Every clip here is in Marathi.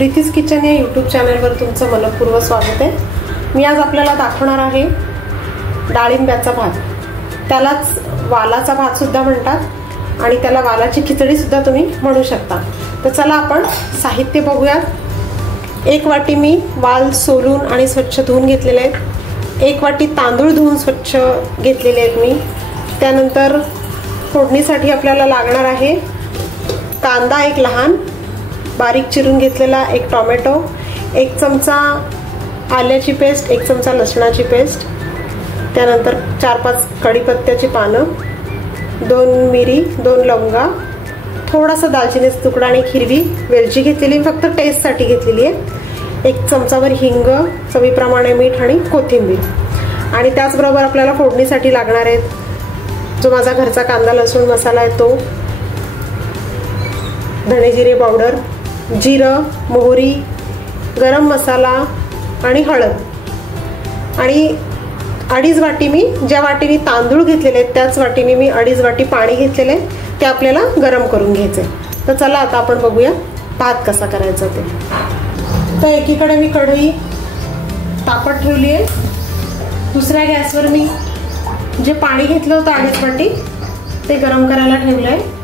प्रीतीज किचन या यूट्यूब चॅनलवर तुमचं मनपूर्वक स्वागत आहे। मी आज आपल्याला दाखवणार आहे डाळिंब्याचा भात। त्यालाच वालाचा भात सुद्धा म्हणतात आणि त्याला वालाची खिचडी सुद्धा तुम्ही म्हणू शकता। तर चला आपण साहित्य बघूयात। 1 वाटी मी वाल सोलून आणि स्वच्छ धुवून घेतलेले आहेत। 1 वाटी तांदूळ धुवून स्वच्छ घेतलेले आहेत मी। त्यानंतर फोडणीसाठी आपल्याला लागणार आहे कांदा 1 लहान बारीक चिरून घेतलेला, 1 टोमॅटो, 1 चमचा आल्याची पेस्ट, 1 चमचा लसणाची पेस्ट, त्यानंतर 4-5 कढीपत्त्याची पानं, 2 मिरी, 2 लवंगा, थोडासा दालचिनीचा तुकडा आणि हिरवी वेलची घेतलेली, फक्त टेस्टसाठी घेतलेली आहे। 1 चमचावर हिंग, चवीप्रमाणे मीठ आणि कोथिंबीर। आणि त्याचबरोबर आपल्याला फोडणीसाठी लागणार आहेत जो माझा घरचा कांदा लसूण मसाला आहे तो, धणे जिरे पावडर, जिरं, मोहरी, गरम मसाला आणि हळद। आणि 2.5 वाटी मी ज्या वाटीने तांदूळ घेतलेले आहेत त्याच वाटीने मी 2.5 वाटी पाणी घेतलेले ते आपल्याला गरम करून घ्यायचे। तर चला आता आपण बघूया भात कसा करायचा ते। तर एकीकडे मी कढई तापत ठेवली आहे। दुसऱ्या गॅसवर मी जे पाणी घेतलं होतं 2.5 वाटी ते गरम करायला ठेवलं आहे।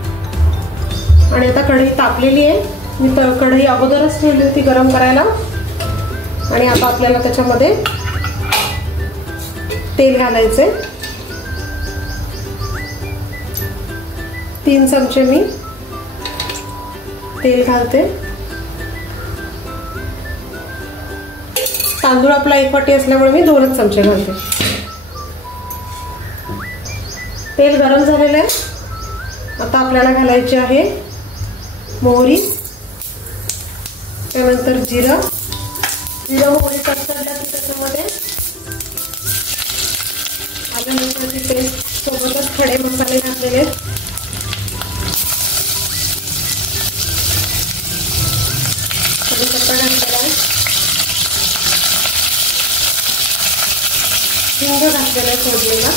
आणि आता कढई तापलेली आहे। मी कढई अगोदरच ठेवली होती गरम करायला। आणि आता आपल्याला त्याच्यामध्ये तेल घालायचे। 3 चमचे मी तेल घालते। तांदूळ आपला 1 वाटी असल्यामुळे मी 2च चमचे घालते। तेल गरम झालेलं आहे। आता आपल्याला घालायचे आहे मोहरी, त्यानंतर जिरं मोहरी तडतडला की त्याच्यामध्ये आलं लसणाची पेस्ट सोबतच खडे मसाले घातलेले आहेत। कढीपत्ता घातलेला आहे, हिंग घातलेला आहे फोडणीला।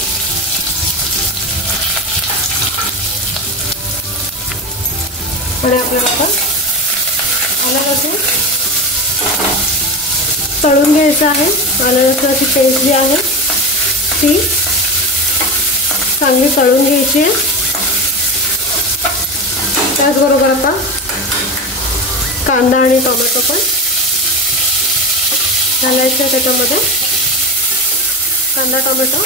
आणि आपल्याला आता आलं लसूण तळून घ्यायचं आहे। आलं लसणाची पेस्ट जी आहे ती चांगली तळून घ्यायची आहे। त्याचबरोबर आता कांदा आणि टोमॅटो पण घालायचे आहे त्याच्यामध्ये। कांदा टोमॅटो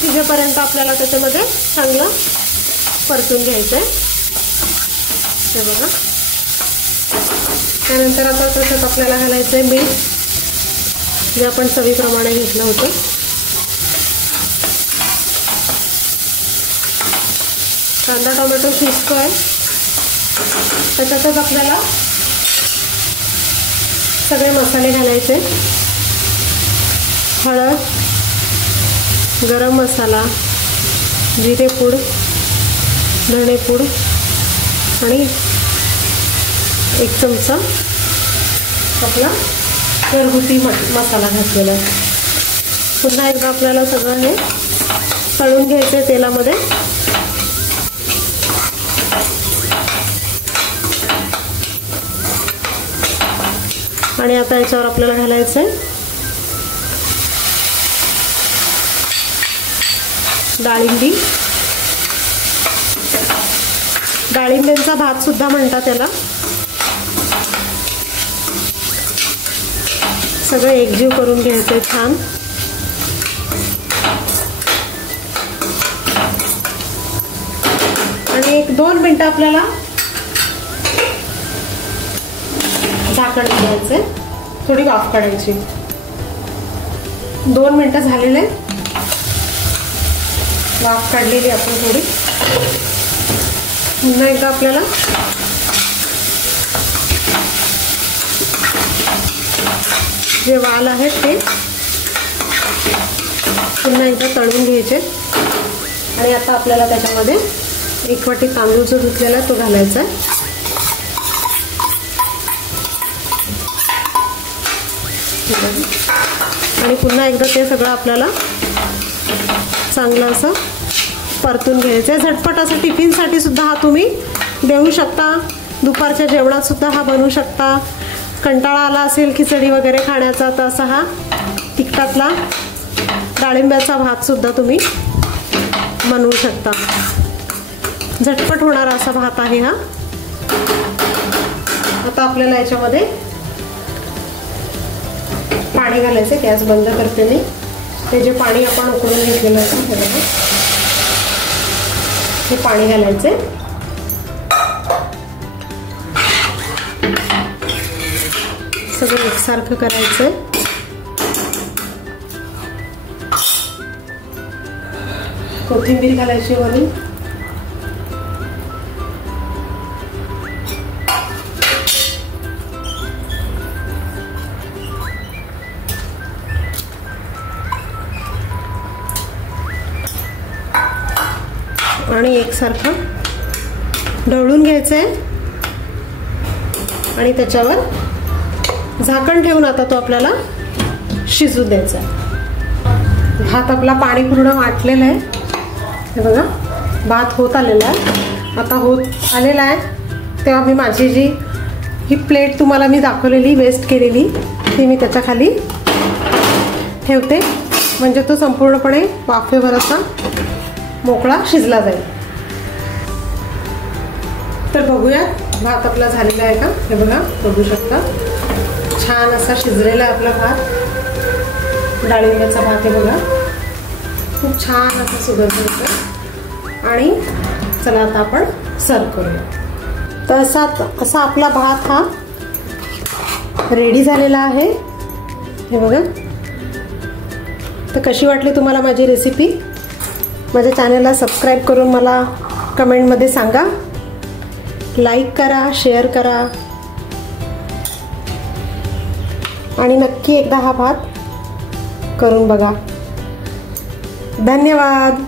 शिजेपर्यंत आपल्याला त्याच्यामध्ये चांगलं परतून घ्यायचं आहे। हे बघा। त्यानंतर आता त्याच्यात आपल्याला घालायचं आहे मीठ जे आपण चवीप्रमाणे घेतलं होतं। कांदा टोमॅटो शिजतोय त्याच्यातच आपल्याला सगळे मसाले घालायचे। हळद, गरम मसाला, जिरेपूड, धणेपूड आणि 1 चमचा आपला घरगुती मसाला घातलेला आहे। पुन्हा एकदा आपल्याला सगळं हे तळून घ्यायचं आहे तेलामध्ये। आणि आता याच्यावर आपल्याला घालायचं आहे डाळिंबी। डाळिंब्यांचा भात सुद्धा म्हणतात त्याला। सगळं एकजीव करून घ्यायचंय छान। आणि 1-2 मिनिटं आपल्याला झाकण द्यायचंय, थोडी वाफ काढायची। 2 मिनिटं झालेले, वाफ काढलेली आपण थोडी। पुन्हा एकदा आपल्याला जे वाल आहेत ते पुन्हा एकदा तळून घ्यायचे। आणि आता आपल्याला त्याच्यामध्ये 1 वाटी तांदूळ जो धुतलेला तो घालायचा आहे। आणि पुन्हा एकदा ते सगळं आपल्याला चांगलं असं परतून घ्यायचं आहे। झटपट असं टिफिनसाठी सुद्धा हा तुम्ही देऊ शकता। दुपारच्या जेवणात सुद्धा हा बनवू शकता. कंटाळा आला असेल खिचडी वगैरे खाण्याचा तर असा हा तिखटातला डाळिंब्याचा भात सुद्धा तुम्ही बनवू शकता. झटपट होणारा असा भात आहे हा. आता आपल्याला याच्यामध्ये पाणी घालायचं. गॅस बंद करते मी. ते जे पाणी आपण उकळून घेतलेलं आहे हे पाणी घालायचे. सगळं एकसारखं करायचंय. कोथिंबीर घालायची वरून. आणि एकसारखं ढवळून घ्यायचंय आणि त्याच्यावर झाकण ठेवून आता तो आपल्याला शिजू द्यायचा. भात आपला पाणी पूर्ण आटलेलं आहे. हे बघा भात होत आलेला आहे. आता होत आलेला आहे तेव्हा मी माझी जी ही प्लेट तुम्हाला मी दाखवलेली वेस्ट केलेली ती मी त्याच्या खाली ठेवते. म्हणजे तो संपूर्णपणे वाफेवर असा मोकळा शिजला जाईल. तर बघूया भात आपला झालेला आहे का. हे बघा बघू शकता छान असा शिजलेला आहे आपला भात. डाळिंब्याचा भात आहे बघा. खूप छान असा सुगंध येतो. आणि चला आता आपण सर्व करूया. तर असा आपला भात हा रेडी झालेला आहे. हे बघा. तर कशी वाटली तुम्हाला माझी रेसिपी. माझ्या चॅनलला सबस्क्राईब करून मला कमेंटमध्ये सांगा. लाईक करा, शेअर करा आणि नक्की एकदा हा भात करून बघा. धन्यवाद.